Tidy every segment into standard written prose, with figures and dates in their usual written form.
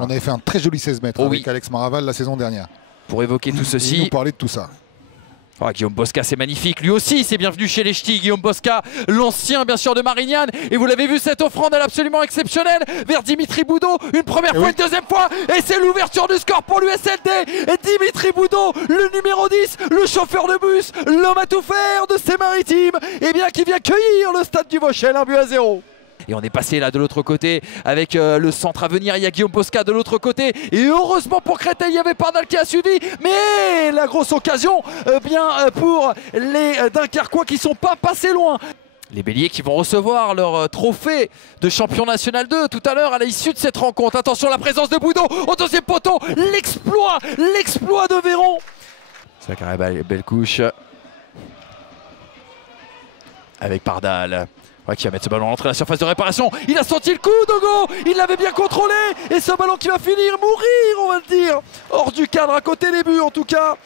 On avait fait un très joli 16 mètres avec oui. Alex Maraval la saison dernière. Pour évoquer tout ceci. Il nous parlait de tout ça. Oh, Guillaume Bosca, c'est magnifique. Lui aussi, c'est bienvenu chez les Ch'tis. Guillaume Bosca, l'ancien, bien sûr, de Marignane. Et vous l'avez vu, cette offrande, elle est absolument exceptionnelle vers Dimitri Boudot. Une première fois, une deuxième fois. Et c'est l'ouverture du score pour l'USLD. Et Dimitri Boudot, le numéro 10, le chauffeur de bus, l'homme à tout faire de ces maritimes, et bien, qui vient cueillir le stade du Vauchel, 1-0. Et on est passé là de l'autre côté avec le centre à venir. Il y a Guillaume Bosca de l'autre côté. Et heureusement pour Créteil, il y avait Pardal qui a suivi. Mais la grosse occasion pour les Dunkerquois qui ne sont pas passés loin. Les Béliers qui vont recevoir leur trophée de champion national 2 tout à l'heure à l'issue de cette rencontre. Attention, la présence de Boudot au deuxième poteau. L'exploit de Véron. C'est la belle couche. Avec Pardal. Ouais, qui va mettre ce ballon à l'entrée de la surface de réparation. Il a senti le coup, Dogo. Il l'avait bien contrôlé. Et ce ballon qui va finir mourir, on va le dire. Hors du cadre, à côté des buts en tout cas.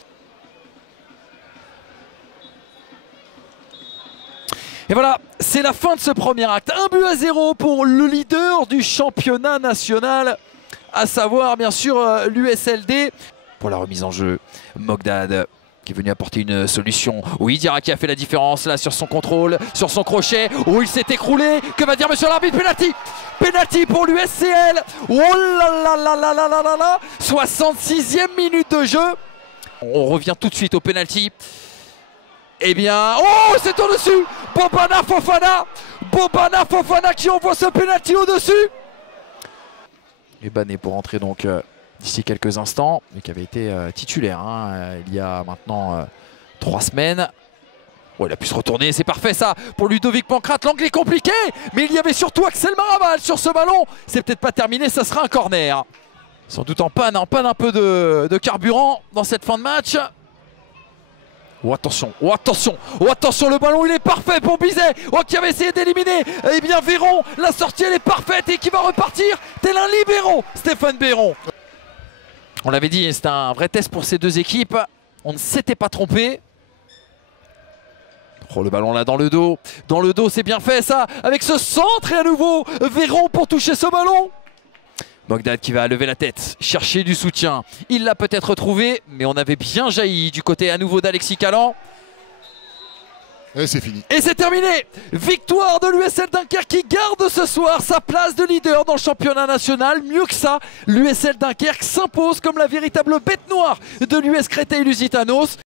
Et voilà, c'est la fin de ce premier acte. 1-0 pour le leader du championnat national, à savoir bien sûr l'USLD. Pour la remise en jeu, Mogdad qui est venu apporter une solution. Oui, Diarra qui a fait la différence là sur son contrôle, sur son crochet. Oh, il s'est écroulé. Que va dire monsieur l'arbitre? Penalty. Penalty pour l'USCL. Oh là là là là là là là là. 66e minute de jeu. On revient tout de suite au penalty. Eh bien, oh, c'est au-dessus. Bobana Fofana qui envoie ce penalty au-dessus. Et Bané pour entrer donc d'ici quelques instants, mais qui avait été titulaire il y a maintenant 3 semaines. Oh, il a pu se retourner, c'est parfait ça pour Ludovic Pancrate. L'angle est compliqué, mais il y avait surtout Axel Maraval sur ce ballon. C'est peut-être pas terminé, ça sera un corner. Sans doute en panne un peu de carburant dans cette fin de match. Oh attention, le ballon il est parfait pour Bizet. Oh, qui avait essayé d'éliminer. Eh bien Véron, la sortie elle est parfaite et qui va repartir tel un libéro, Stéphane Béron. On l'avait dit, c'était un vrai test pour ces deux équipes. On ne s'était pas trompé. Oh, le ballon là dans le dos. Dans le dos, c'est bien fait ça. Avec ce centre et à nouveau Véron pour toucher ce ballon. Mogdad qui va lever la tête, chercher du soutien. Il l'a peut-être trouvé, mais on avait bien jailli du côté à nouveau d'Alexis Calan. Et c'est fini. Et c'est terminé. Victoire de l'USL Dunkerque qui garde ce soir sa place de leader dans le championnat national. Mieux que ça, l'USL Dunkerque s'impose comme la véritable bête noire de l'US Créteil Lusitanos.